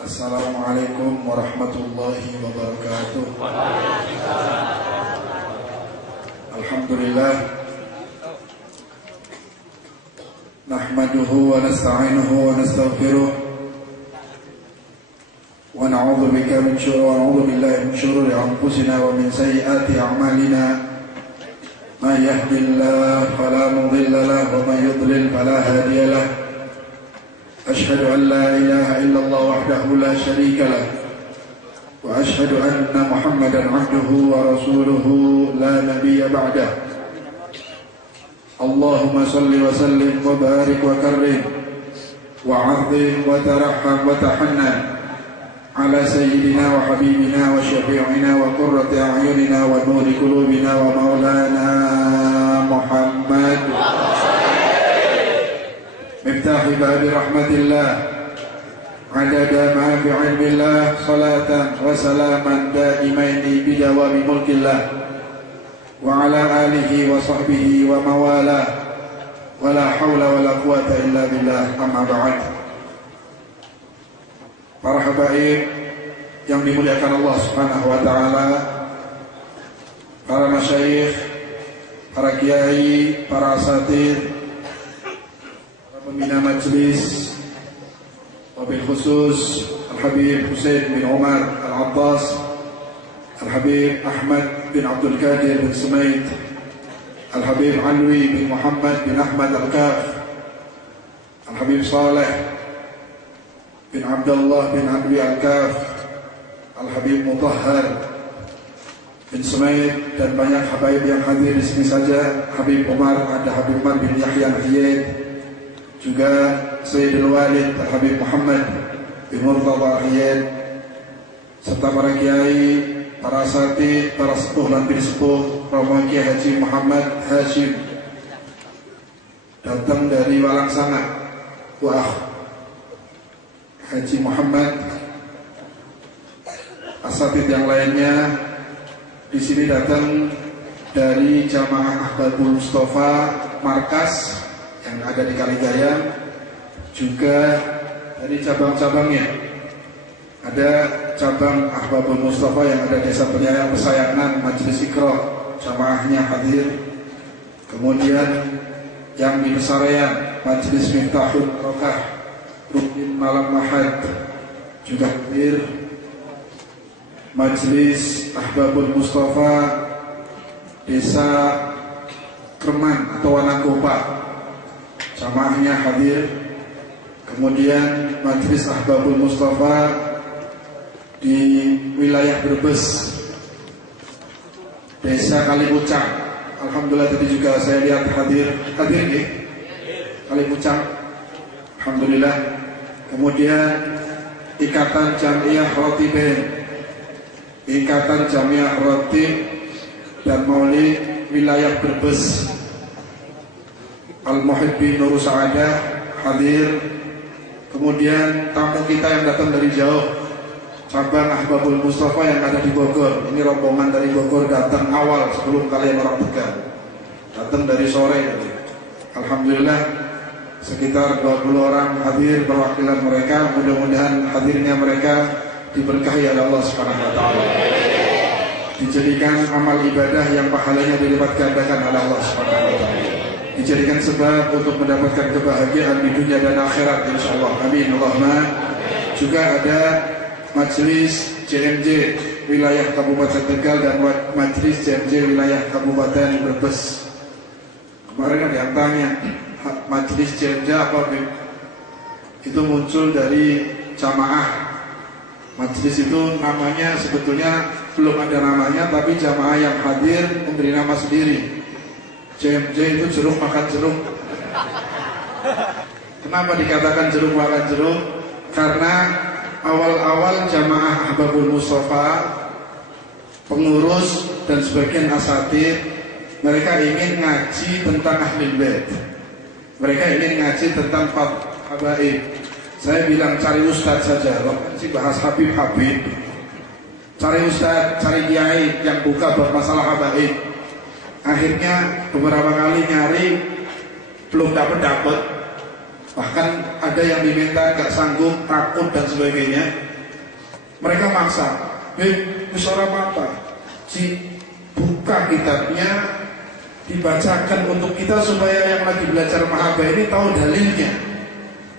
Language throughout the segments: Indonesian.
Assalamualaikum warahmatullahi wabarakatuh. Alhamdulillah, nahmaduhu wa nasta'inuhu wa nastaghfiruh wa na'udzu billahi min shururi anfusina wa min sayyiati a'malina. Man yahdihillahu fala mudilla lahu wa man yudlil fala hadiya lahu. أشهد أن لا إله إلا الله وحده لا شريك له وأشهد أن محمدا عبده ورسوله لا نبي بعده. اللهم صل وسلم وبارك وكرم وعظم وترحم وتحنن على سيدنا وحبيبنا وشفيعنا وقرة أعيننا ونور قلوبنا ومولانا محمد مفتاح باب رحمة الله عدد ما في علم الله صلاة وسلاما دائمين بدوام ملك الله وعلى آله وصحبه وموالاه ولا حول ولا قوة إلا بالله. أما بعد. Para habaib yang dimuliakan Allah Subhanahu wa taala, para masyayikh, para kiai, para asatidz, pembina majlis, wabil khusus Al-Habib Husain bin Umar Al-Abbas, Al-Habib Ahmad bin Abdul Qadir bin Sumaid, Al-Habib Alwi bin Muhammad bin Ahmad Al-Kaf, Al-Habib Saleh bin Abdullah bin Alwi Al-Kaf, Al-Habib Mutahhar bin Sumaid, dan banyak habaib yang hadir di sini saja. Habib Umar, ada Habib Umar bin Yahya Al-Hiyad, juga Sayyidul Walid Habib Muhammad bin Murtada Al-Hiyad, serta para kiai, para asatidz, para sepuh dan bin sepuh, Romo Kiai Haji Muhammad Hashim datang dari Walangsana, Wah Haji Muhammad, asatidz yang lainnya di sini datang dari Jamaah Ahbabul Mustafa Markas yang ada di Kaligayam, juga dari cabang-cabangnya. Ada cabang Ahbabul Mustafa yang ada Desa Pesayangan, Majelis Iqra, jamaahnya hadir. Kemudian yang di Pesarean, Majelis Miftahul Barokah, Rukun Malam Mahad juga hadir. Majelis Ahbabul Mustafa Desa Kerman atau Wanakopa, jamaahnya hadir. Kemudian Majelis Ahbabul Mustafa di wilayah Brebes, Desa Kalipucang, alhamdulillah tadi juga saya lihat hadir nih Kalipucang, alhamdulillah. Kemudian Ikatan Jamiah Rotibin, Ikatan Jamiah Rotib dan Maulid wilayah Brebes, Al-Muhibbin Nur Sa'adah hadir. Kemudian tamu kita yang datang dari jauh, cabang Ahbabul Mustafa yang ada di Bogor. Ini rombongan dari Bogor datang awal sebelum kalian orang Tegal, datang dari sore. Alhamdulillah sekitar 20 orang hadir perwakilan mereka. Mudah-mudahan hadirnya mereka diberkahi oleh Allah Subhanahu wa taala, dijadikan amal ibadah yang pahalanya dilipat gandakan oleh Allah Subhanahu wa taala, dijadikan sebab untuk mendapatkan kebahagiaan di dunia dan akhirat insyaallah. Amin Allahumma. Juga ada Majelis JMJ wilayah Kabupaten Tegal dan Majelis JMJ wilayah Kabupaten Brebes. Kemarin ada yang tanya, Majelis JMJ apa? Itu muncul dari jamaah. Majelis itu namanya sebetulnya belum ada namanya, tapi jamaah yang hadir memberi nama sendiri. JMJ itu jeruk makan jeruk. Kenapa dikatakan jeruk makan jeruk? Karena awal-awal jamaah Ahbabul Mustafa, pengurus dan sebagian asatidz, mereka ingin ngaji tentang Ahlul Bait. Mereka ingin ngaji tentang habaib. Saya bilang cari ustadz saja, loh sih bahas Habib-Habib. Cari ustadz, cari kiai yang buka buat masalah habaib. Akhirnya beberapa kali nyari belum dapat. Bahkan ada yang diminta gak sanggup, takut dan sebagainya. Mereka maksa, suara apa? Buka kitabnya, dibacakan untuk kita supaya yang lagi belajar mahabbah ini tahu dalilnya,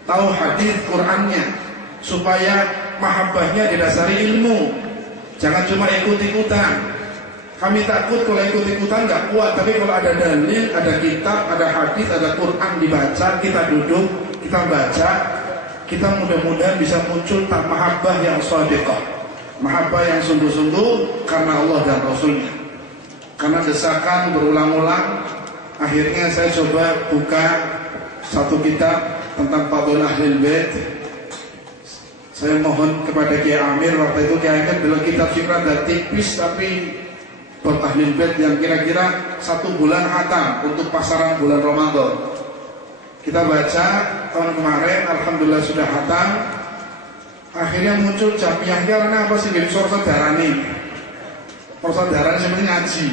tahu hadis Qur'annya, supaya mahabbahnya didasari ilmu. Jangan cuma ikut-ikutan. Kami takut kalau ikut-ikutan gak kuat, tapi kalau ada dalil, ada kitab, ada hadis, ada Quran dibaca, kita duduk, kita baca, kita mudah-mudahan bisa muncul tak mahabbah yang shadiqah, mahabbah yang sungguh-sungguh karena Allah dan Rasulnya. Karena desakan berulang-ulang, akhirnya saya coba buka satu kitab tentang Fadhil Ahlul Bait. Saya mohon kepada Kiai Amir, waktu itu Kiai Amir dalam kitab singkat dan tipis tapi Ahlul Bait yang kira-kira 1 bulan khatam untuk pasaran bulan Ramadan. Kita baca tahun kemarin, alhamdulillah sudah khatam. Akhirnya muncul jamiah, karena apa sih? Saudara nih, persaudaraan seperti ngaji.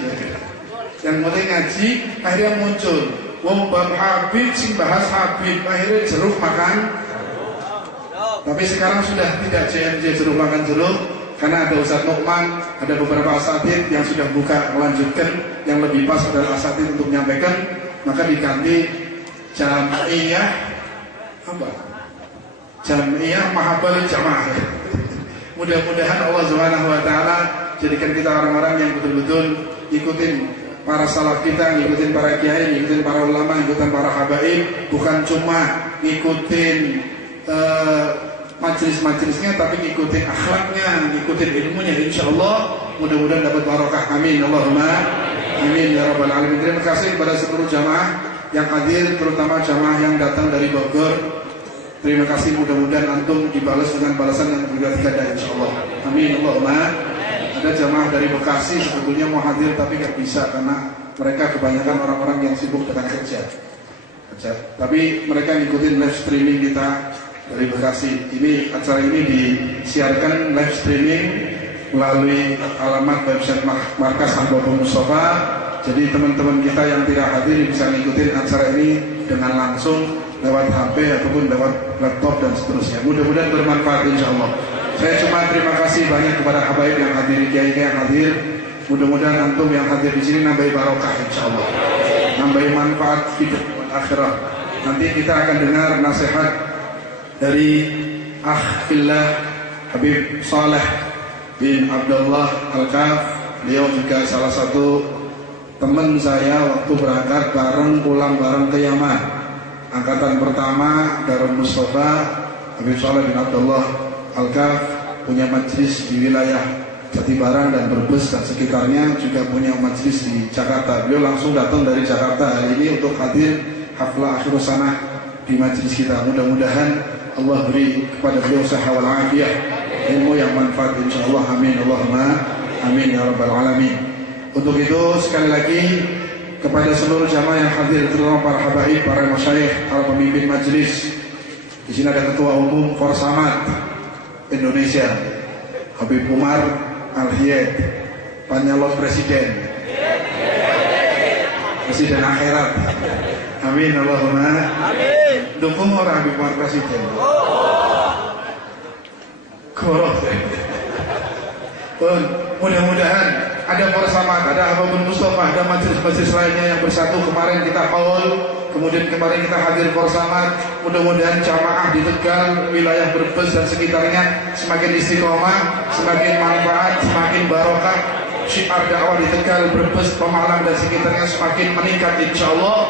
Yang penting ngaji, akhirnya muncul wong bab Habib, sing bahas Habib, akhirnya jeruk makan. Tapi sekarang sudah tidak JMJ jeruk makan jeruk, karena ada Ustaz Nukman, ada beberapa asatid yang sudah buka melanjutkan, yang lebih pas adalah asatid untuk menyampaikan, maka diganti Jam'iyah apa? Jam'iyah Mahabbah Jamaah. Mudah-mudahan Allah Subhanahu wa taala jadikan kita orang-orang yang betul-betul ikutin para salaf kita, ngikutin para kiai, ngikutin para ulama, ngikutin para habaib, bukan cuma ngikutin majelis-majelisnya, tapi ngikutin akhlaknya, ngikutin ilmunya. Insyaallah mudah-mudahan dapat barokah. Amin Allahumma amin ya rabbal alamin. Terima kasih kepada seluruh jamaah yang hadir, terutama jamaah yang datang dari Bogor. Terima kasih, mudah-mudahan antum dibalas dengan balasan yang berlipat ganda insyaallah. Amin Allahumma. Ada jamaah dari Bekasi sebetulnya mau hadir tapi gak bisa karena mereka kebanyakan orang-orang yang sibuk dengan kerja. Tapi mereka ngikutin live streaming kita dari Bekasi. Ini acara ini disiarkan live streaming melalui alamat website Markas Habibul Mustafa. Jadi teman-teman kita yang tidak hadir bisa ngikutin acara ini dengan langsung lewat HP ataupun lewat laptop dan seterusnya. Mudah-mudahan bermanfaat insyaallah. Saya cuma terima kasih banyak kepada habaib yang hadir, kiai-kiai yang hadir. Mudah-mudahan antum yang hadir di sini nambah barokah insyaallah, nambah manfaat hidup dan akhirah. Nanti kita akan dengar nasihat dari Fillah Habib Saleh bin Abdullah Al-Kaf. Beliau juga salah satu teman saya waktu berangkat bareng, pulang bareng ke Yaman. Angkatan pertama Darul Mustafa. Habib Saleh bin Abdullah Al-Kaf punya majlis di wilayah Jatibarang dan Brebes dan sekitarnya, juga punya majlis di Jakarta. Beliau langsung datang dari Jakarta hari ini untuk hadir haflah akhir sanah di majlis kita. Mudah-mudahan Allah beri kepada beliau sehat wal afiyah, ilmu yang manfaat insyaallah. Amin Allahumma amin ya rabbal alamin. Untuk itu sekali lagi kepada seluruh jamaah yang hadir, terutama para habaib, para masyayikh, para pemimpin majlis. Di sini ada Ketua Umum Forsamat Indonesia, Habib Umar Al-Hiyad, penyalon presiden akhirat. Amin Allahumma amin. Dukung orang Habib Umar presiden. Korok. Mudah-mudahan ada Forsamat, ada Habibul Mustafa, ada majelis-majelis lainnya yang bersatu. Kemarin kita haul, kemudian kemarin kita hadir Forsamat. Mudah-mudahan jamaah di Tegal, wilayah Brebes dan sekitarnya semakin istiqomah, semakin manfaat, semakin barokah. Syiar dakwah di Tegal, Brebes, Pemalang dan sekitarnya semakin meningkat insyaallah.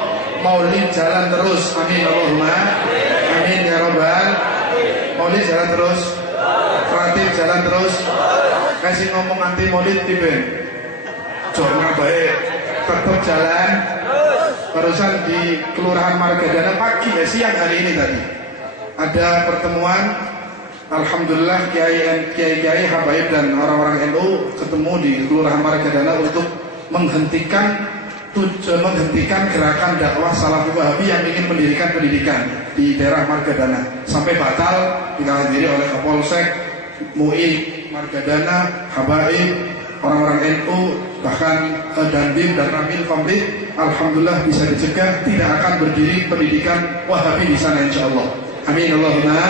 Maulid jalan terus. Amin Allahumma amin ya rabbal. Maulid jalan terus, kreatif jalan terus. Kasih ngomong anti maulid tiben jorna baik tetap jalan. Barusan di Kelurahan Margadana pagi ya, siang hari ini tadi ada pertemuan. Alhamdulillah kiai-kiai habaib dan orang-orang NU ketemu di Kelurahan Margadana untuk menghentikan gerakan dakwah Salafi Wahabi yang ingin mendirikan pendidikan di daerah Margadana. Sampai batal dihadiri oleh Kapolsek, MUI Margadana, habaib, orang-orang NU, bahkan Dandim dan Ramil komplit, alhamdulillah bisa dicegah, tidak akan berdiri pendidikan Wahabi di sana insya Allah. Amin Allahumma.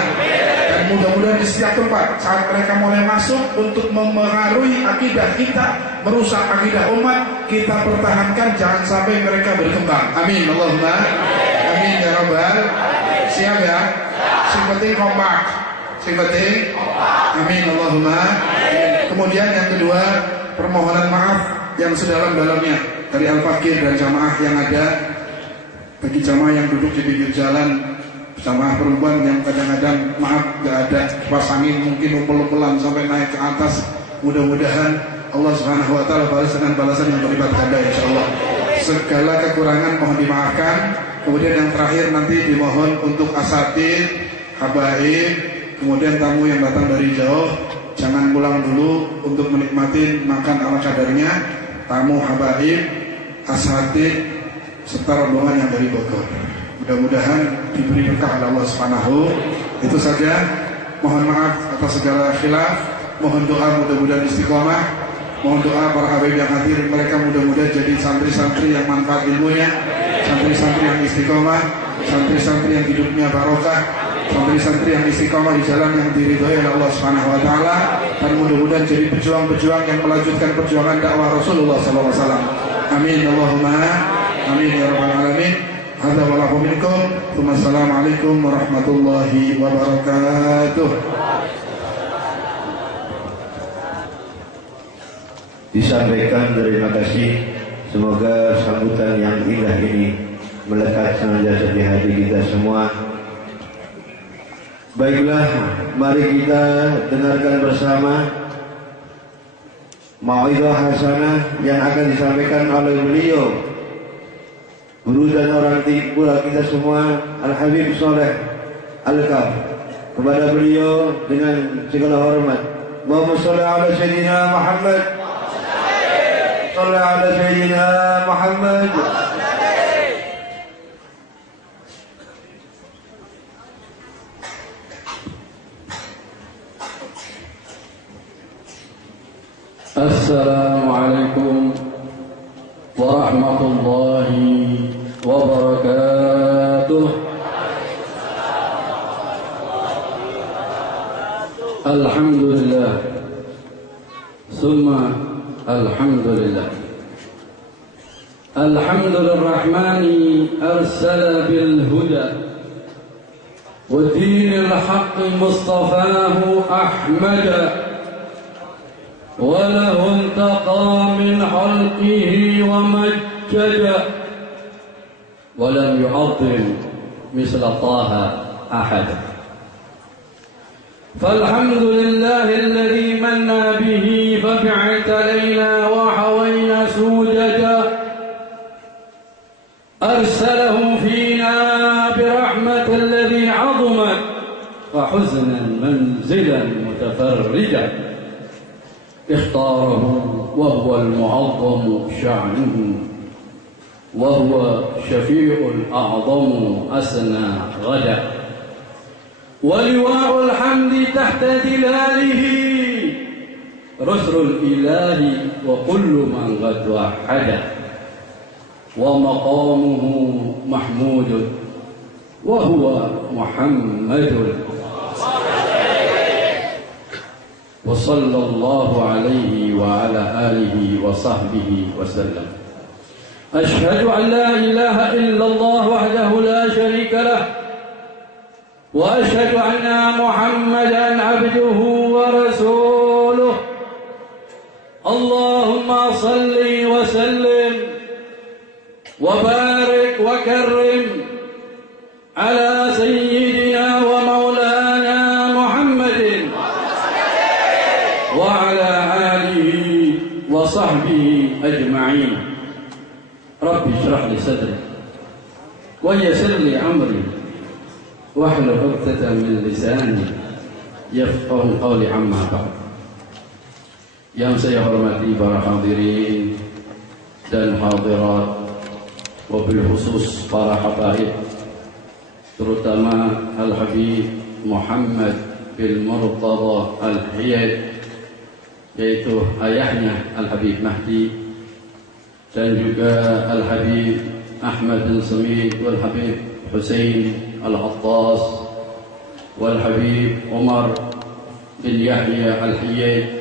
Dan mudah-mudahan di setiap tempat saat mereka mulai masuk untuk memengaruhi akidah kita, merusak akidah umat, kita pertahankan, jangan sampai mereka berkembang. Amin Allahumma. Amin ya Rabbal. Siap ya? Yang penting kompak. Yang penting amin Allahumma. Kemudian yang kedua, permohonan maaf yang sedalam-dalamnya dari Al-Fakir dan jamaah yang ada, bagi jamaah yang duduk di pinggir jalan, jamaah perempuan yang kadang-kadang maaf gak ada kipas angin, mungkin umpel-umpelan sampai naik ke atas. Mudah-mudahan Allah Subhanahu wa taala balas dengan balasan yang berlipat ganda insyaallah. Segala kekurangan mohon dimaafkan. Kemudian yang terakhir nanti dimohon untuk asatid, habaib, kemudian tamu yang datang dari jauh, jangan pulang dulu untuk menikmati makan ala kadarnya. Tamu habaib, asatid, serta rombongan yang dari Bogor. Mudah-mudahan diberi berkah oleh Allah Subhanahu. Itu saja. Mohon maaf atas segala khilaf. Mohon doa mudah-mudahan istiqomah. Mohon doa para habaib yang hadir, mereka mudah-mudahan jadi santri-santri yang manfaat ilmunya, santri-santri yang istiqomah, santri-santri yang hidupnya barokah, santri-santri yang istiqomah di jalan yang diridhoi oleh Allah Subhanahu wa taala, dan mudah-mudahan jadi pejuang-pejuang yang melanjutkan perjuangan dakwah Rasulullah sallallahu alaihi wasallam. Amin Allahumma amin ya rabbal alamin. Hadza wallahu minkum. Wassalamualaikum warahmatullahi wabarakatuh. Disampaikan terima kasih. Semoga sambutan yang indah ini melekat senantiasa di hati kita semua. Baiklah, mari kita dengarkan bersama mau'izah hasanah yang akan disampaikan oleh beliau, guru dan orang tua kita semua, Al-Habib Sholeh Al-Kaf. Kepada beliau dengan segala hormat, Allahumma sholli ala Sayyidina Muhammad, sholli ala Sayyidina Muhammad. Assalamualaikum warahmatullahi wabarakatuh. Alhamdulillah, summa alhamdulillah. Alhamdulillahirrahmani arsala bil huda wa dinil haqqi mustafahu ahmada وله انتقى من خلقه ومجد ولم يعظم مثل طه أحد. فالحمد لله الذي من به فبعث علينا وحوينا سوجدا أرسله فينا برحمة الذي عظمت وحزنا منزلا متفرجا اختاره وهو المعظم شأنه وهو شفيع الأعظم أسنى غدا ولواء الحمد تحت ظلاله رسل الإله وكل من قد وحد ومقامه محمود وهو محمد وصلى الله عليه وعلى آله وصحبه وسلم. أشهد أن لا إله إلا الله وحده لا شريك له وأشهد أن محمدا عبده ورسوله. اللهم صل وسلم وبارك وكرم على سيدنا ومولانا محمد وعلى آله وصحبه أجمعين. رب اشرح لي صدري ويسر لي أمري واحلل عقدة من لساني يفقه قولي. عما بعد. Yang saya hormati para hadirin dan hadirat, wabil khusus para habaib, terutama Al-Habib Muhammad bin Murtada Al-Hiyad yaitu ayahnya Al-Habib Mahdi dan juga Al-Habib Ahmad bin Samit wal Habib Hussein Al-Attas wal Habib Umar bin Yahya Al-Hiyad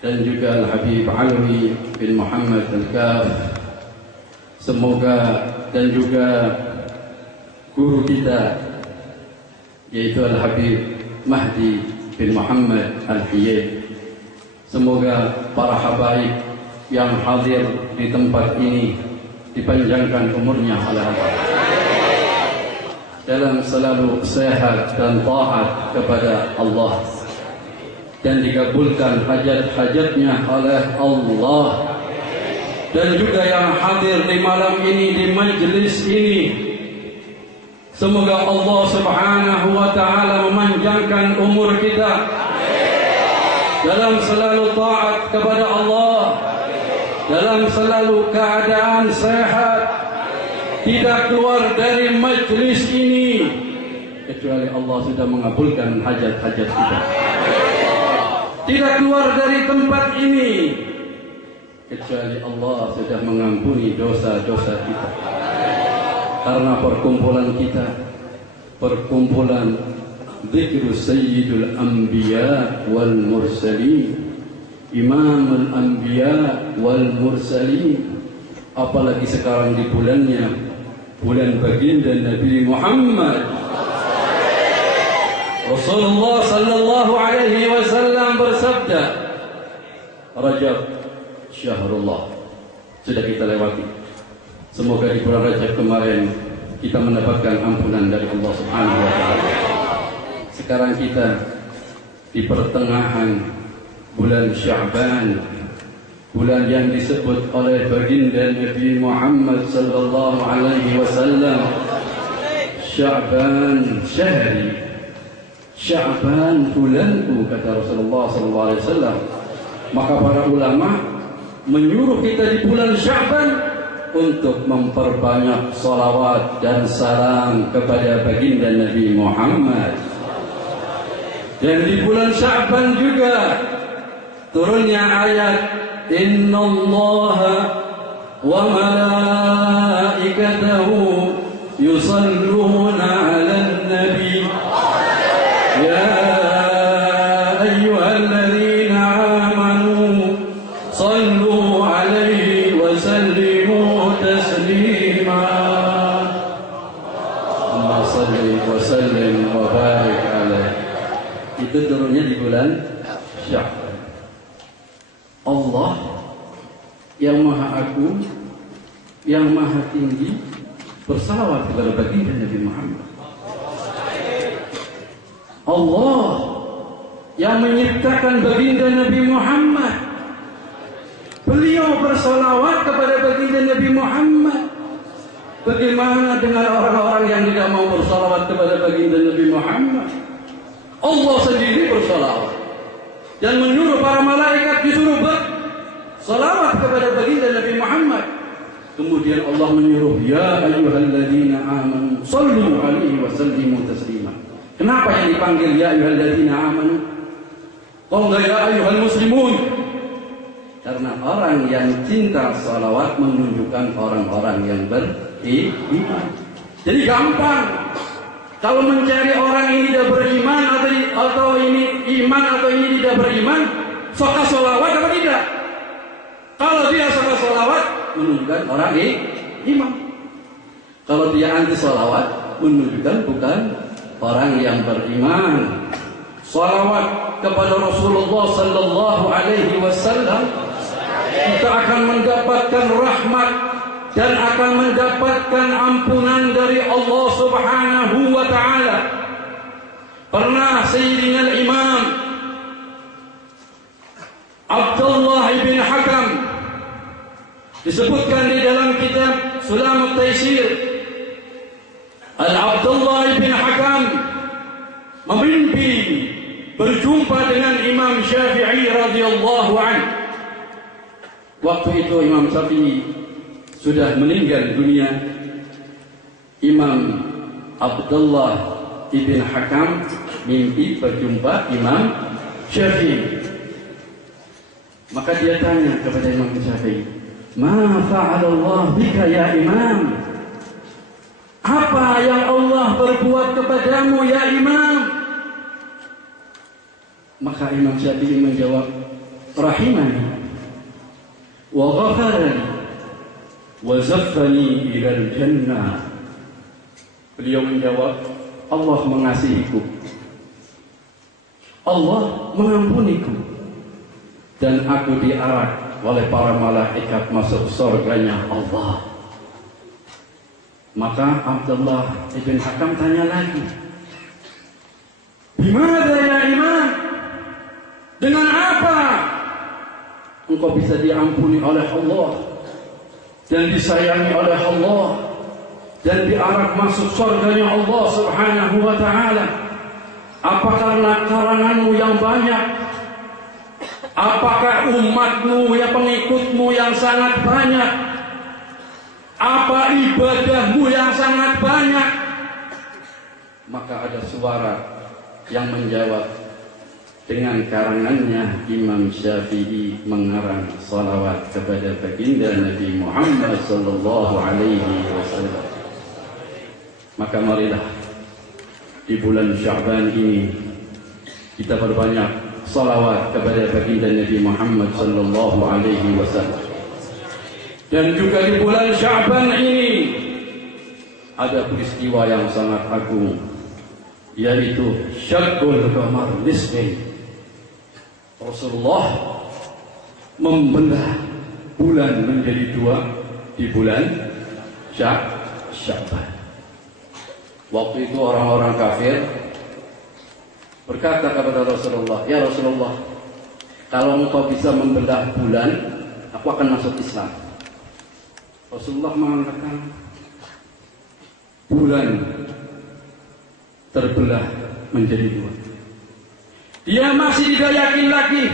dan juga Al-Habib Alwi bin Muhammad Al-Kaf. Semoga dan juga guru kita yaitu Al-Habib Mahdi bin Muhammad Al-Hiyad. Semoga para habaib yang hadir di tempat ini dipanjangkan umurnya oleh Allah dalam selalu sehat dan taat kepada Allah, dan dikabulkan hajat-hajatnya oleh Allah. Dan juga yang hadir di malam ini, di majlis ini, semoga Allah Subhanahu wa ta'ala memanjangkan umur kita dalam selalu taat kepada Allah, dalam selalu keadaan sehat, tidak keluar dari majlis ini kecuali Allah sudah mengabulkan hajat-hajat kita. Tidak keluar dari tempat ini kecuali Allah sudah mengampuni dosa-dosa kita. Karena perkumpulan kita perkumpulan Zikru Sayyidul Anbiya wal Mursalin, Imamul Anbiya wal Mursalin. Apalagi sekarang di bulannya, bulan baginda Nabi Muhammad. Rasulullah sallallahu alaihi wasallam bersabda, Rajab syahrullah. Sudah kita lewati. Semoga di bulan Rajab kemarin kita mendapatkan ampunan dari Allah Subhanahu wa taala. Sekarang kita di pertengahan bulan Sya'ban, bulan yang disebut oleh baginda Nabi Muhammad sallallahu alaihi wasallam Sya'ban syahri, Sya'ban bulanku, kata Rasulullah sallallahu alaihi wasallam. Maka para ulama menyuruh kita di bulan Sya'ban untuk memperbanyak salawat dan salam kepada baginda Nabi Muhammad. Dan di bulan Sya'ban juga turunnya ayat Innallaha wa malaikatahu yusalluna 'alan nabi ya ayyuhalladzina amanu sallu 'alaihi wa sallimu taslima. Allahumma salli wa sallim wa barik alaihi. Itu turunnya di bulan Sya'ban. Allah yang maha agung, yang maha tinggi, bersalawat kepada baginda Nabi Muhammad. Allah yang menciptakan baginda Nabi Muhammad, beliau bersalawat kepada baginda Nabi Muhammad. Bagaimana dengan orang-orang yang tidak mau bersalawat kepada baginda Nabi Muhammad? Allah sendiri bersalawat dan menyuruh para malaikat disuruh bersalawat kepada baginda Nabi Muhammad. Kemudian Allah menyuruh ya ayyuhalladzina amanu sallu alaihi wa sallimu taslima. Kenapa yang dipanggil ya ayyuhalladzina amanu? Kok enggak ya ayyuhal muslimun? Karena orang yang cinta salawat menunjukkan orang-orang yang beriman. Jadi gampang. Kalau mencari orang ini tidak beriman atau ini iman atau ini tidak beriman, suka sholawat atau tidak? Kalau dia suka sholawat, menunjukkan orang iman. Kalau dia anti sholawat, menunjukkan bukan orang yang beriman. Sholawat kepada Rasulullah sallallahu alaihi wasallam, kita akan mendapatkan rahmat dan akan mendapatkan ampunan dari Allah Subhanahu wa ta'ala. Pernah Sayyidina Imam Abdullah bin Hakam disebutkan di dalam kitab Sulamut Taisir, Al-Abdullah bin Hakam memimpi berjumpa dengan Imam Syafi'i radhiyallahu anhu. Waktu itu Imam Syafi'i sudah meninggal dunia. Imam Abdullah ibn Hakam mimpi berjumpa Imam Syafi'i. Maka dia tanya kepada Imam Syafi'i, "Ma fa'alallah bika ya Imam?" Apa yang Allah berbuat kepadamu ya Imam? Maka Imam Syafi'i menjawab, "Rahimani wa ghafarani wa zaffani ilal jannah." Beliau menjawab, Allah mengasihiku, Allah mengampuniku, dan aku diarak oleh para malaikat masuk surganya Allah. Maka Abdullah ibn Hakam tanya lagi, "Bimana ya Imam? Dengan apa engkau bisa diampuni oleh Allah dan disayangi oleh Allah dan diarak masuk surganya Allah Subhanahu wa ta'ala? Apa karena karanganmu yang banyak? Apakah umatmu ya pengikutmu yang sangat banyak? Apa ibadahmu yang sangat banyak?" Maka ada suara yang menjawab, dengan karangannya Imam Syafi'i mengarang salawat kepada baginda Nabi Muhammad sallallahu alaihi wasallam. Maka marilah di bulan Sya'ban ini kita berbanyak salawat kepada baginda Nabi Muhammad sallallahu alaihi wasallam. Dan juga di bulan Sya'ban ini ada peristiwa yang sangat agung, yaitu Syaqqul Qamar Nisfain. Rasulullah membelah bulan menjadi dua di bulan Sya'ban. Waktu itu orang-orang kafir berkata kepada Rasulullah, "Ya Rasulullah, kalau engkau bisa membelah bulan, aku akan masuk Islam." Rasulullah mengatakan, bulan terbelah menjadi dua. Dia masih tidak yakin lagi.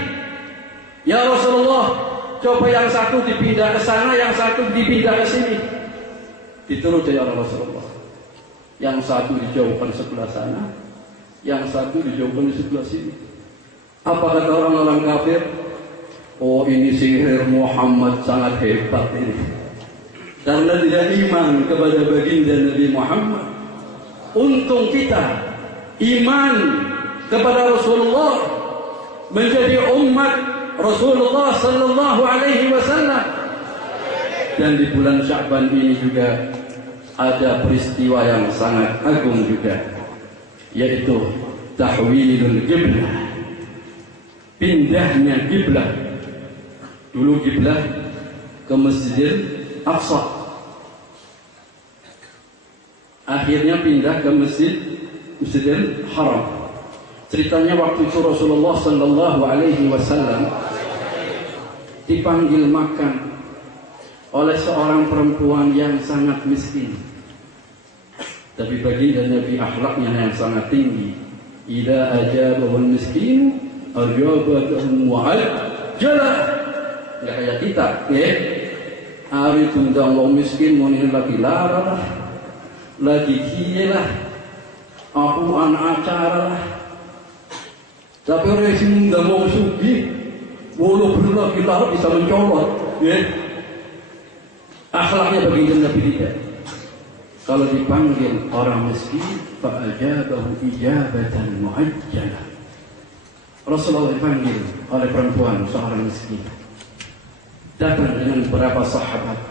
"Ya Rasulullah, coba yang satu dipindah ke sana, yang satu dipindah ke sini." Dituruti oleh Rasulullah. Yang satu dijauhkan sebelah sana, yang satu dijauhkan di sebelah sini. Apa kata orang-orang kafir? "Oh, ini sihir Muhammad sangat hebat ini." Karena tidak iman kepada baginda Nabi Muhammad. Untung kita iman kepada Rasulullah, menjadi umat Rasulullah sallallahu alaihi wasallam. Dan di bulan Sya'ban ini juga ada peristiwa yang sangat agung juga, yaitu tahwilul qiblah, pindahnya kiblat. Dulu kiblat ke Masjidil Aqsa, akhirnya pindah ke Masjidil Haram. Ceritanya waktu itu Rasulullah sallallahu alaihi wasallam dipanggil makan oleh seorang perempuan yang sangat miskin. Tapi baginda Nabi akhlaknya yang sangat tinggi. Idza ajabahu al-miskin ajabatuhu mu'ajjala. Enggak kayak kita, ya. Ari tundang wong miskin muni lagi lara lah, lagi kiye lah, aku anak acara lah. Tapi orang yang undang wong sugih, walaupun lagi lara bisa mencolot, ya. Akhlaknya baginda Nabi tidak. Kalau dipanggil orang miskin, fa'ajabahu ijabatan mu'ajjalah. Rasulullah dipanggil oleh perempuan seorang miskin. Datang dengan beberapa sahabat,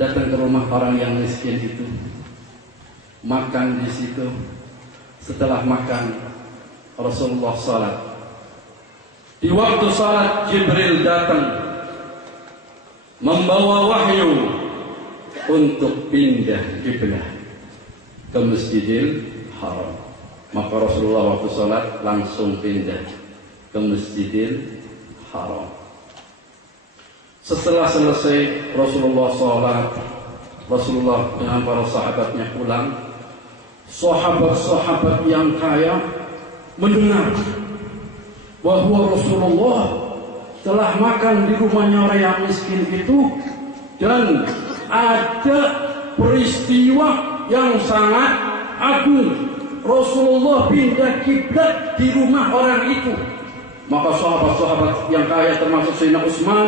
datang ke rumah orang yang miskin itu, makan di situ. Setelah makan, Rasulullah salat. Di waktu salat, Jibril datang membawa wahyu untuk pindah kiblat ke Masjidil Haram. Maka Rasulullah waktu salat langsung pindah ke Masjidil Haram. Setelah selesai Rasulullah sholat, Rasulullah dengan para sahabatnya pulang. Sahabat-sahabat yang kaya mendengar bahwa Rasulullah telah makan di rumahnya orang yang miskin itu, dan ada peristiwa yang sangat agung. Rasulullah pindah kiblat di rumah orang itu. Maka sahabat-sahabat yang kaya termasuk Sayyidina Utsman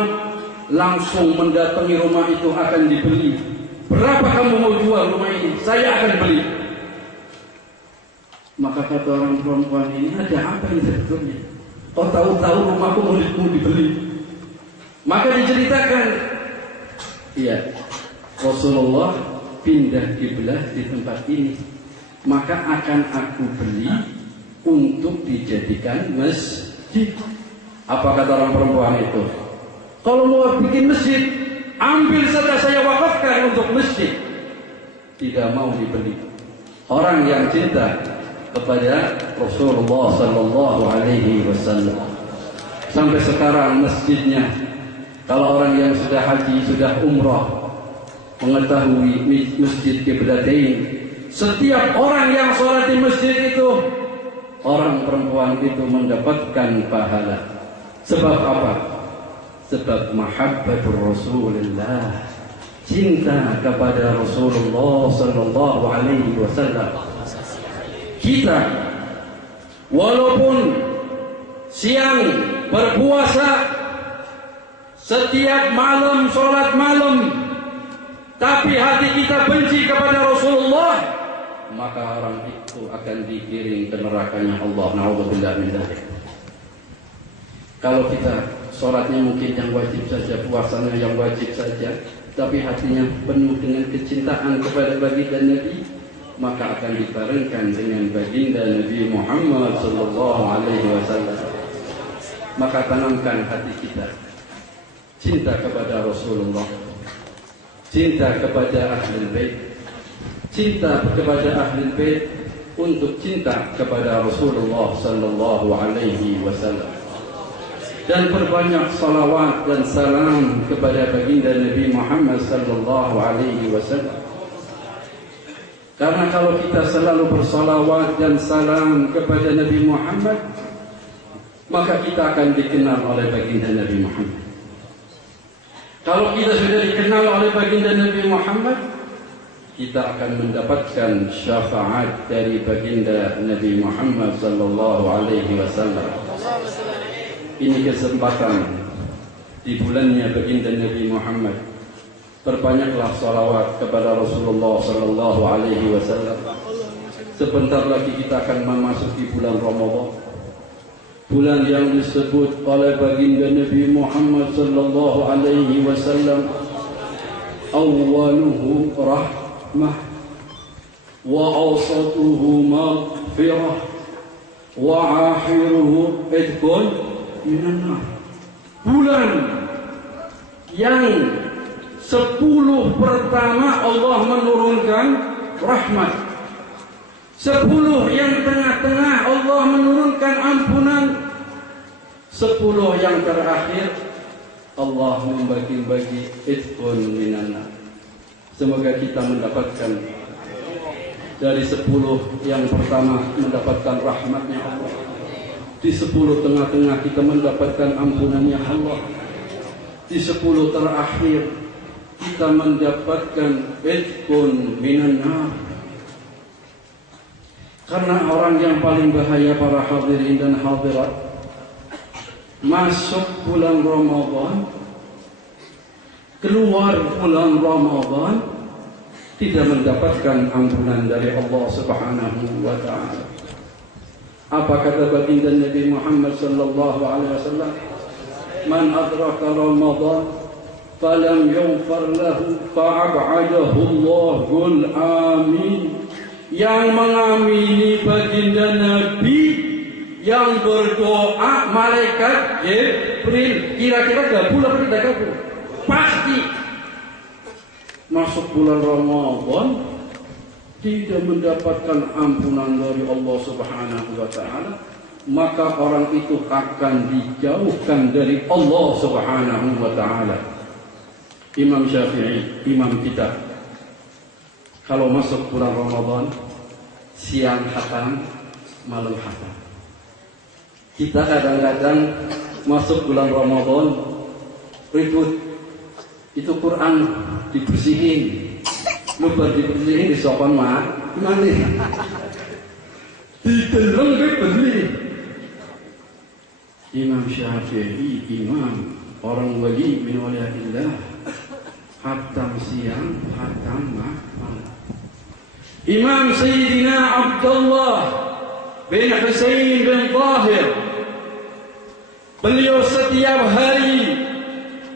langsung mendatangi rumah itu akan dibeli. Berapa kamu mau jual rumah ini? Saya akan beli. Maka kata orang perempuan ini, ada apa ini sebetulnya? Kau tahu-tahu rumahku mau dibeli. Maka diceritakan, iya, Rasulullah pindah kiblat di tempat ini, maka akan aku beli untuk dijadikan masjid. Apa kata orang perempuan itu? Kalau mau bikin masjid, ambil saja saya wakafkan untuk masjid. Tidak mau dibeli. Orang yang cinta kepada Rasulullah Sallallahu Alaihi Wasallam sampai sekarang masjidnya, kalau orang yang sudah haji, sudah umrah, mengetahui masjid Qiblatain, setiap orang yang sholat di masjid itu, orang perempuan itu mendapatkan pahala. Sebab apa? Sebab mahabbatur Rasulullah, cinta kepada Rasulullah Sallallahu Alaihi Wasallam. Kita walaupun siang berpuasa, setiap malam sholat malam, tapi hati kita benci kepada Rasulullah, maka orang itu akan digiring ke nerakanya Allah. Na'udzubillah min dzalik. Kalau kita sholatnya mungkin yang wajib saja, puasanya yang wajib saja, tapi hatinya penuh dengan kecintaan kepada baginda Nabi, maka akan dibarengkan dengan baginda Nabi Muhammad sallallahu alaihi wasallam. Maka tanamkan hati kita cinta kepada Rasulullah, cinta kepada Ahlul Bait, cinta kepada Ahlul Bait untuk cinta kepada Rasulullah sallallahu alaihi wasallam. Dan berbanyak salawat dan salam kepada baginda Nabi Muhammad sallallahu alaihi wasallam. Karena kalau kita selalu bersalawat dan salam kepada Nabi Muhammad, maka kita akan dikenal oleh baginda Nabi Muhammad. Kalau kita sudah dikenal oleh baginda Nabi Muhammad, kita akan mendapatkan syafaat dari baginda Nabi Muhammad sallallahu alaihi wasallam. Ini kesempatan di bulannya baginda Nabi Muhammad. Perbanyaklah salawat kepada Rasulullah sallallahu alaihi wasallam. Sebentar lagi kita akan memasuki bulan Ramadan. Bulan yang disebut oleh baginda Nabi Muhammad sallallahu alaihi wasallam, awwaluhu rahmah wa awsatuhu maghfirah wa akhiruhu idkhul minan nar. Bulan yang 10 pertama Allah menurunkan rahmat, 10 yang tengah-tengah Allah menurunkan ampunan, 10 yang terakhir Allah membagi-bagi idkhul minan nar. Semoga kita mendapatkan dari 10 yang pertama mendapatkan rahmatnya Allah, di 10 tengah-tengah kita mendapatkan ampunannya Allah, di 10 terakhir kita mendapatkan idkhul minan nar. Karena orang yang paling bahaya para hadirin dan hadirat, masuk bulan Ramadan, keluar bulan Ramadan, tidak mendapatkan ampunan dari Allah Subhanahu wa ta'ala. Apa kata baginda Nabi Muhammad sallallahu alaihi wasallam? Man adraka Ramadan falam yughfar lahu fa'ab'adahu Allahul amin. Yang mengamini baginda Nabi, yang berdoa malaikat Jibril. Kira-kira gabul apa tidak gabul? Pasti. Masuk bulan Ramadan tidak mendapatkan ampunan dari Allah Subhanahu wa ta'ala, maka orang itu akan dijauhkan dari Allah Subhanahu wa ta'ala. Imam Syafi'i, imam kita, kalau masuk bulan Ramadan, siang khatam, malam khatam. Kita kadang-kadang masuk bulan Ramadan ribut, itu Quran dibersihin, lupa dibersihin di sopan mana dideleng beli. Imam Syafi'i, imam, orang wali min waliyatillah, hatam siang, hatam malam. Imam Sayyidina Abdullah bin Husain bin Tahir, beliau setiap hari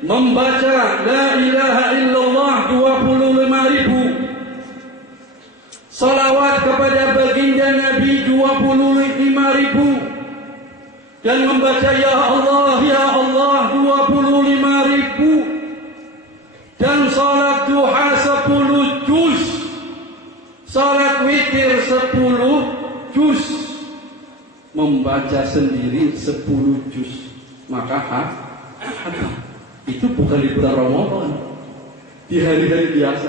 membaca La ilaha illallah 25.000, salawat kepada baginda Nabi 25.000, dan membaca Ya Allah 25.000, dan salat duha 10 juz, salat witir 10 juz, membaca sendiri 10 juz. Maka itu bukan di bulan Ramadan, di hari-hari biasa.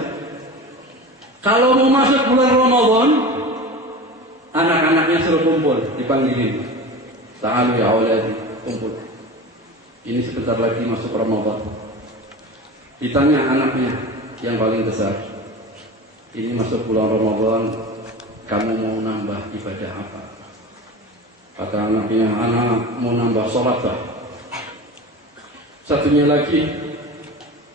Kalau mau masuk bulan Ramadan, anak-anaknya suruh kumpul, dipanggilin. Ta'alu ya awaladi, kumpul. Ini sebentar lagi masuk Ramadan. Ditanya anaknya yang paling besar, ini masuk bulan Ramadan, kamu mau nambah ibadah apa? Kata anaknya, anak mau nambah sholat lah. Satunya lagi,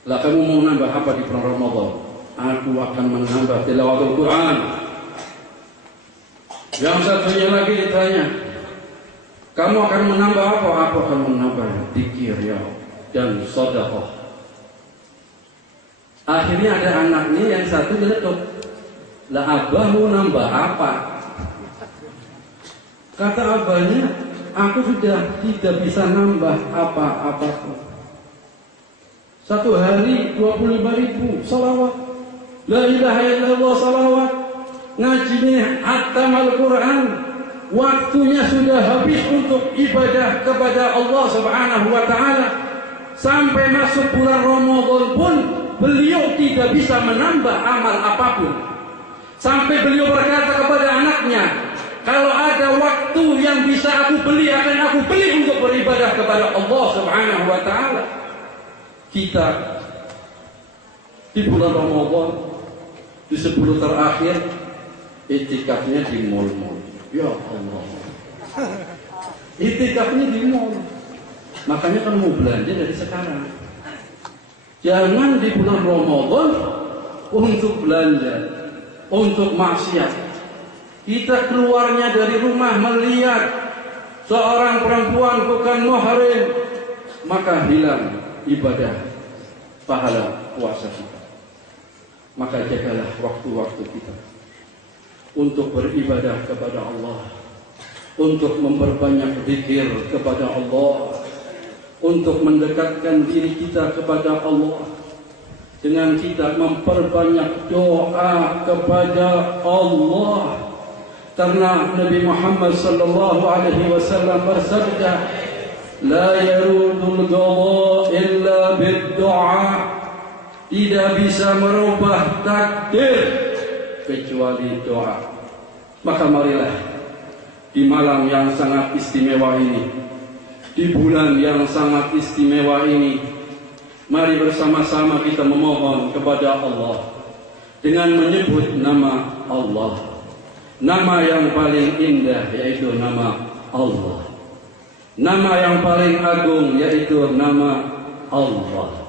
lah kamu mau nambah apa di bulan Ramadan? Aku akan menambah tilawatul Quran. Yang satunya lagi ditanya, kamu akan menambah apa? Aku akan menambah zikir ya dan sedekah. Akhirnya ada anaknya yang satu geletuk, lah abah mau nambah apa? Kata abahnya, aku sudah tidak bisa nambah apa-apa. Satu hari 25.000 salawat, La ilaha illallah salawat, ngajinya hatam Al-Quran, waktunya sudah habis untuk ibadah kepada Allah Subhanahu wa ta'ala. Sampai masuk bulan Ramadan pun beliau tidak bisa menambah amal apapun. Sampai beliau berkata kepada anaknya, kalau ada waktu yang bisa aku beli, akan aku beli untuk beribadah kepada Allah Subhanahu wa ta'ala. Kita di bulan Ramadan, di 10 terakhir, itikafnya di mal-mal. Ya Allah, itikafnya di mal. Makanya kan mau belanja dari sekarang. Jangan di bulan Ramadan untuk belanja, untuk maksiat. Kita keluarnya dari rumah melihat seorang perempuan bukan muhrim, maka hilang ibadah pahala puasa kita. Maka jagalah waktu-waktu kita untuk beribadah kepada Allah, untuk memperbanyak zikir kepada Allah, untuk mendekatkan diri kita kepada Allah, dengan kita memperbanyak doa kepada Allah. Karena Nabi Muhammad sallallahu alaihi wasallam bersabda, la yarudul qada illa bid-du'a, tidak bisa merubah takdir kecuali doa. Maka marilah di malam yang sangat istimewa ini, di bulan yang sangat istimewa ini, mari bersama-sama kita memohon kepada Allah dengan menyebut nama Allah, nama yang paling indah yaitu nama Allah, nama yang paling agung yaitu nama Allah.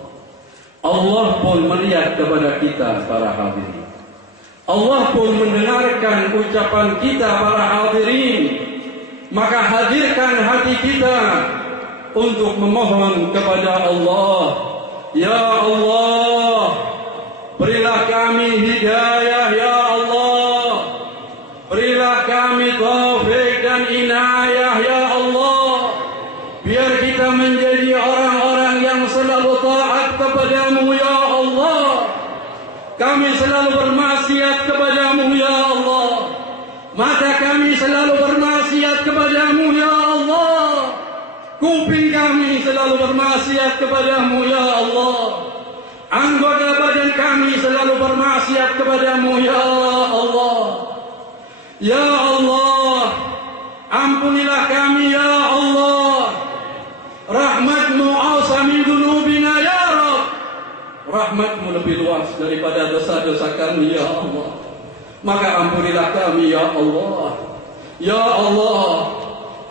Allah pun melihat kepada kita para hadirin. Allah pun mendengarkan ucapan kita para hadirin. Maka hadirkan hati kita untuk memohon kepada Allah. Ya Allah, berilah kami hidayah ya Allah. Berilah kami taufik dan inayah ya Allah. Biar kita menjadi orang-orang yang selalu taat kepadamu ya Allah. Kami selalu bermaksiat kepadamu ya Allah. Mata kami selalu bermaksiat kepadamu ya Allah. Kuping kami selalu bermaksiat kepadamu ya Allah. Anggota badan kami selalu bermaksiat kepadamu ya Allah. Ya Allah, ampunilah kami ya Allah. Rahmatmu awsa min dzunubina ya Rabb. Rahmatmu lebih luas daripada dosa-dosa kami ya Allah. Maka ampunilah kami ya Allah. Ya Allah,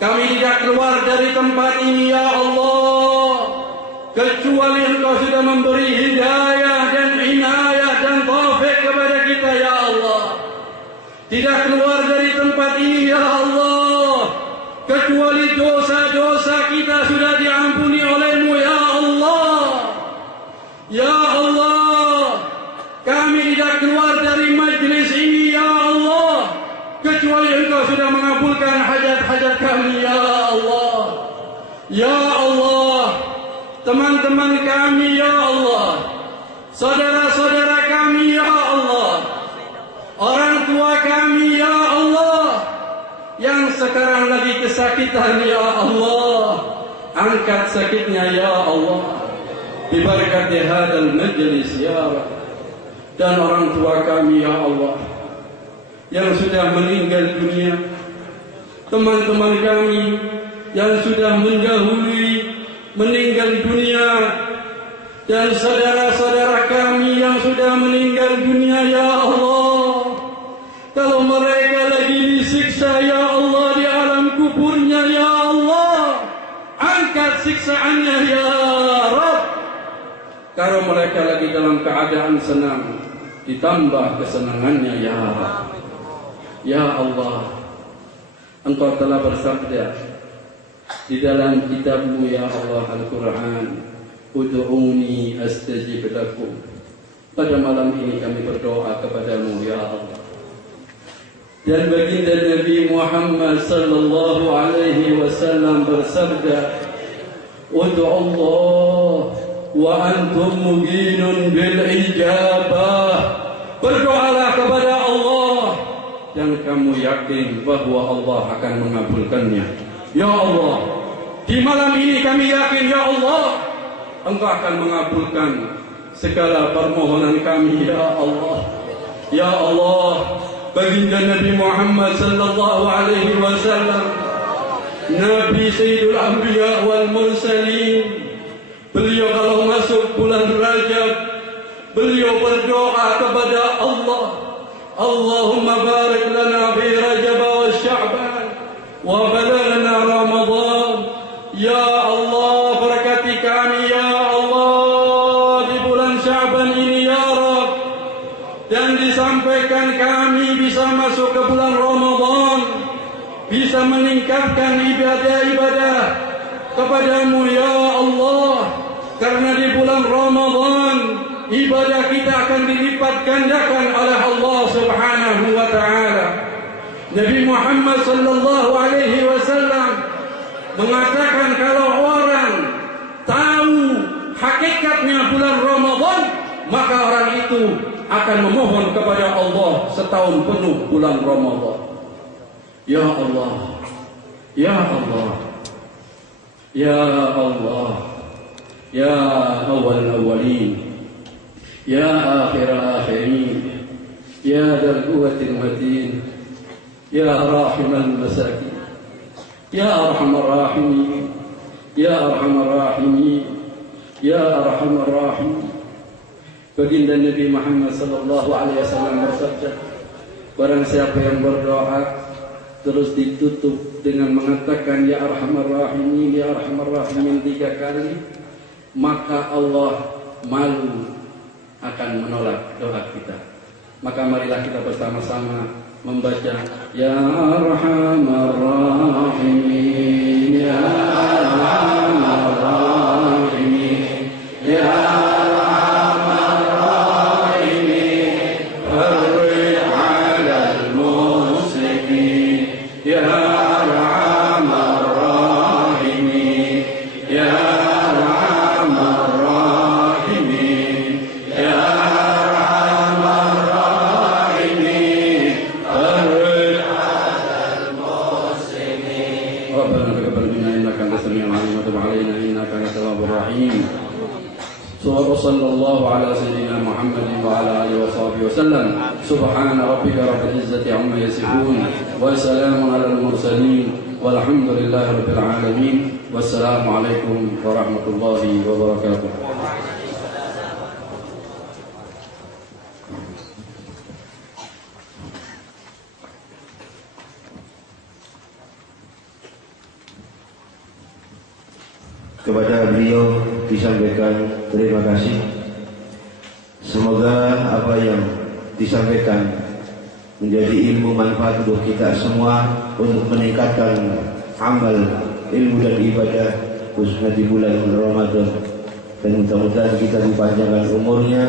kami tidak keluar dari tempat ini ya Allah, kecuali Engkau sudah memberi hidayah dan inayah dan taufik kepada kita ya Allah. Tidak keluar dari tempat ini ya Allah, kecuali dosa-dosa kita sudah diampuni oleh-Mu ya Allah. Ya Allah, kami tidak keluar dari majlis ini ya Allah, kecuali Engkau sudah mengabulkan hajat-hajat kami ya Allah. Ya Allah, teman-teman kami ya Allah, saudara-saudara kami ya Allah, orang tua kami ya Allah, yang sekarang lagi kesakitan ya Allah, angkat sakitnya ya Allah. Bibarakati hadal majlis ya Rabb. Dan orang tua kami ya Allah yang sudah meninggal dunia, teman-teman kami yang sudah mendahului meninggal dunia, dan saudara-saudara kami yang sudah meninggal dunia ya Allah. Kalau mereka lagi disiksa ya Allah di alam kuburnya ya Allah, angkat siksaannya ya Rabb. Kalau mereka lagi dalam keadaan senang, ditambah kesenangannya ya Rabb. Ya Allah, Engkau telah bersabda di dalam kitab-Mu ya Allah Al-Quran, Ud'uni astajib lakum. Pada malam ini kami berdoa kepadamu ya Allah. Dan baginda Nabi Muhammad sallallahu alaihi wasallam bersabda, Ud'u Allah wa antum muqinun bil ijabah. Berdoalah kepada Allah dan kamu yakin bahwa Allah akan mengabulkannya. Ya Allah, di malam ini kami yakin ya Allah, Engkau akan mengabulkan segala permohonan kami ya Allah. Ya Allah, baginda Nabi Muhammad sallallahu alaihi wasallam, Nabi Sayyidul Anbiya wal Mursalin, beliau kalau masuk bulan Rajab, beliau berdoa kepada Allah, Allahumma barik lana fi Rajab wa Sya'ban wa balaghna Ramadan. Ya Allah, berkati kami ya Allah di bulan Sya'ban ini ya Rabb, dan disampaikan kami bisa masuk ke bulan Ramadan, bisa meningkatkan ibadah-ibadah kepadamu ya Allah. Karena di bulan Ramadan ibadah kita akan dilipat gandakan oleh Allah Subhanahu wa taala. Nabi Muhammad sallallahu alaihi wasallam mengatakan kalau orang tahu hakikatnya bulan Ramadan, maka orang itu akan memohon kepada Allah setahun penuh bulan Ramadan. Ya Allah, ya Allah, ya Allah, ya awal awalin, ya akhir akhirin, ya dzal quwwatil matin, ya rahimal masakin, ya arhamar rahimin, ya arhamar rahimin, ya arhamar rahimin. Baginda Nabi Muhammad sallallahu alaihi wasallam bersabda, barang siapa yang berdoa terus ditutup dengan mengatakan ya arhamar rahimin, ya arhamar rahimin 3 kali, maka Allah malu akan menolak doa kita. Maka marilah kita bersama-sama membaca ya arhamar rahimin, ya arhamar rahimin, ya arhamar rahimin, farij 'alal muslimin, ya arhamar rahimin, ya arhamar rahimin, ya arhamar rahimin, farij 'alal muslimin. Rabbana taqabbal minna innaka antas samiul 'alim wa tub 'alaina innaka antat tawwabur rahim. Sallallahu ala sayyidina Muhammadin wa ala alihi wa sahbihi wasallam. Subhana rabbika rabbil izzati amma yasifun wa salamun alal mursalin walhamdulillahi rabbil alamin. Wassalamu alaikum warahmatullahi wabarakatuh. kepada beliau disampaikan terima kasih. Semoga apa yang disampaikan menjadi ilmu manfaat untuk kita semua untuk meningkatkan amal, ilmu dan ibadah khususnya di bulan Ramadan, dan mudah-mudahan kita dipanjangkan umurnya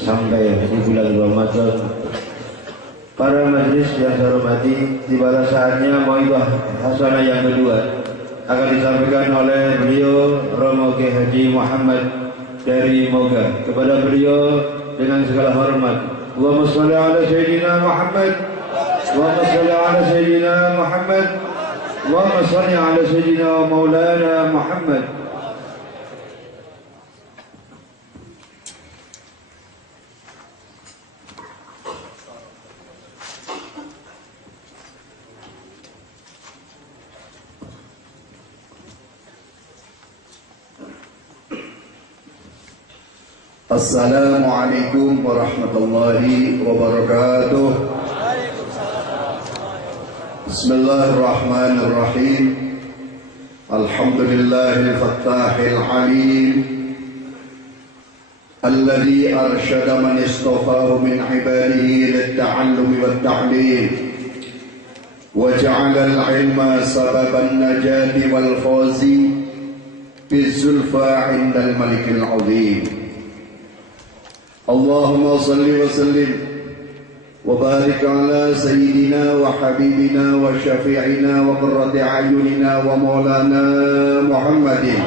sampai di bulan Ramadan. Para majelis yang saya hormati, tiba saatnya mau'izah hasanah yang kedua akan disampaikan oleh beliau Romo Kiai Haji Muhammad dari Moga. Kepada beliau dengan segala hormat, Allahumma shalli ala sayyidina Muhammad, Allahumma shalli ala sayyidina Muhammad, Allahumma shalli ala sayyidina Maulana Muhammad. Assalamualaikum warahmatullahi wabarakatuh. Bismillahirrahmanirrahim. Alhamdulillahil fattahil alim, alladhi arsyada man istafahu min ibadihi lit-ta'allumi wat-ta'lim, wa ja'ala al-'ilma sababan najati wal fawzi biz-zulfa 'indal malikil 'azim. Allahumma salli wa sallim wa barik ala sayyidina wa habibina wa syafi'ina wa qurrati a'yunina wa maulana Muhammadin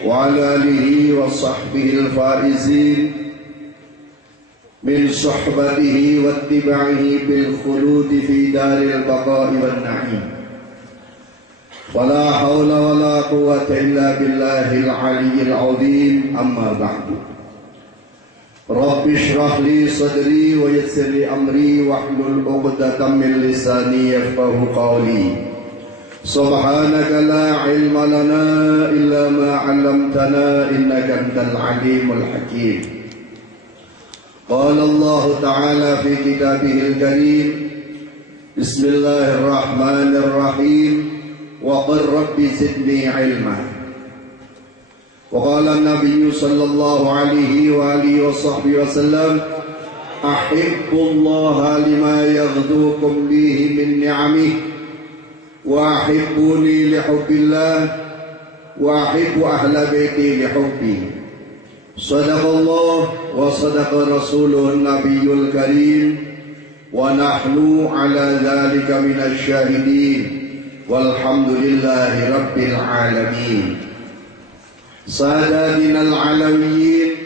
wa ala alihi wa sahbihi al-faizin min suhbatihi wa ittiba'ihi bil khuludi fi daril baqa'i wan na'im. Wala hawla wala quwwata illa billahil aliyyil 'azim. Amma ba'du. Rabbi shrah li sadri wa yassir li amri wahlul 'uqdatam min lisani yafqahu qawli. Subhanaka la ilma lana illa ma 'allamtana innaka antal alimul hakim. Qala Allah ta'ala fi kitabihil karim, Bismillahirrahmanirrahim, wa qur rabbi zidni ilma. وقال النبي صلى الله عليه وآله وصحبه وسلم أحب الله لما يغدوكم به من نعمه وأحبوني لحب الله وأحب أهل بيتي لحبي. صدق الله وصدق رسوله النبي الكريم ونحن على ذلك من الشاهدين والحمد لله رب العالمين. Sadatina al-alawiyyin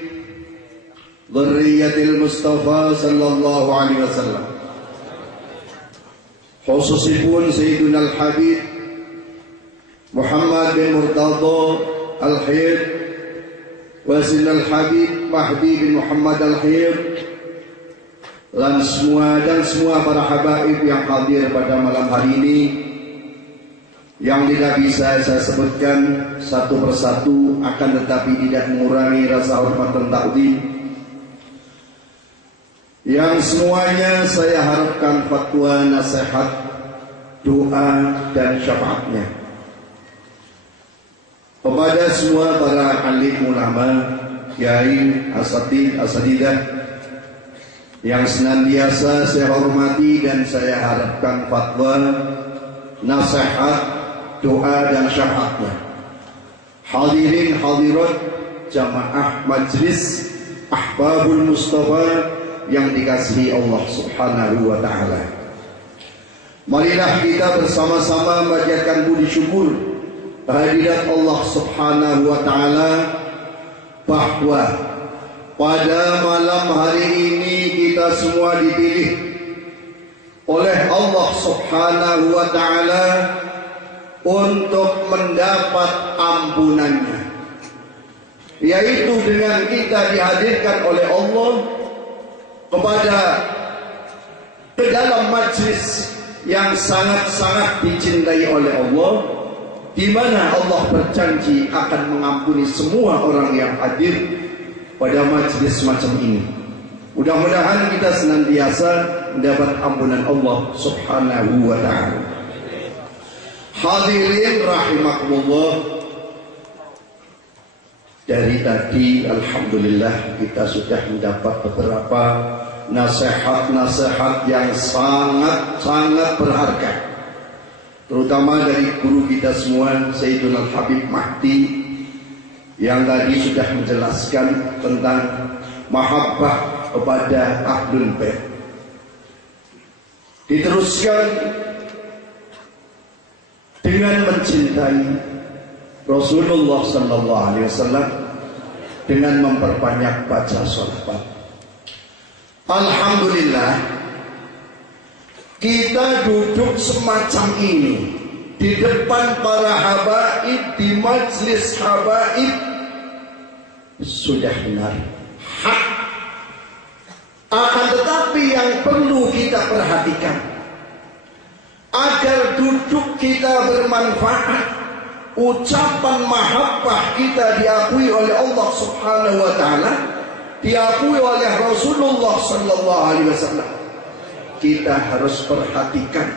Dhurriyatil Mustafa sallallahu alaihi wasallam, khususipun Sayyiduna al-Habib Muhammad bin Murtadha al-Hid wa Sayyidina al-Habib Mahdi bin Muhammad al-Hid dan semua para habaib yang hadir pada malam hari ini, yang tidak bisa saya sebutkan satu persatu, akan tetapi tidak mengurangi rasa hormat dan takdim, yang semuanya saya harapkan fatwa, nasihat, doa dan syafaatnya kepada semua para alim ulama, kiai, asatid, asadidah yang senantiasa saya hormati dan saya harapkan fatwa, nasihat, doa dan syafaatnya. Hadirin hadirat jamaah majlis Ahbabul Mustafa yang dikasihi Allah Subhanahu wa ta'ala. Marilah kita bersama-sama panjatkan puji syukur kehadirat Allah Subhanahu wa ta'ala, bahwa pada malam hari ini kita semua dipilih oleh Allah Subhanahu wa ta'ala untuk mendapat ampunannya, yaitu dengan kita dihadirkan oleh Allah ke dalam majlis yang sangat-sangat dicintai oleh Allah, di mana Allah berjanji akan mengampuni semua orang yang hadir pada majlis semacam ini. Mudah-mudahan kita senantiasa mendapat ampunan Allah Subhanahu wa ta'ala. Hadirin rahimakumullah, Dari tadi alhamdulillah kita sudah mendapat beberapa nasihat-nasihat yang sangat berharga, terutama dari guru kita semua Sayyidul Habib Mahdi yang tadi sudah menjelaskan tentang mahabbah kepada Ahlul Bait. Diteruskan dengan mencintai Rasulullah sallallahu alaihi wasallam dengan memperbanyak baca sholawat. Alhamdulillah kita duduk semacam ini di depan para habaib, di majlis habaib, sudah benar hak. Akan tetapi yang perlu kita perhatikan agar duduk kita bermanfaat, ucapan mahabbah kita diakui oleh Allah Subhanahu wa taala, diakui oleh Rasulullah sallallahu alaihi wasallam. Kita harus perhatikan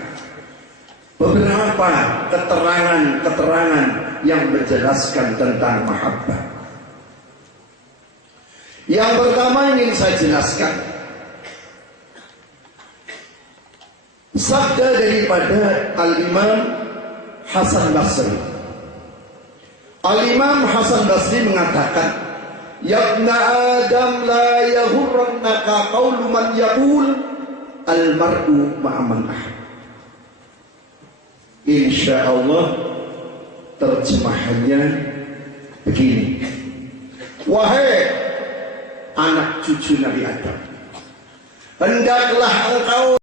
beberapa keterangan yang menjelaskan tentang mahabbah. Yang pertama ingin saya jelaskan sabda daripada Al-Imam Hasan Basri. Al-Imam Hasan Basri mengatakan, "Ya ibna Adam la yahurrannaka qawlu man yaqul al-mar'u ma'a man ahab." Insyaallah terjemahannya begini. Wahai anak cucu Nabi Adam, hendaklah engkau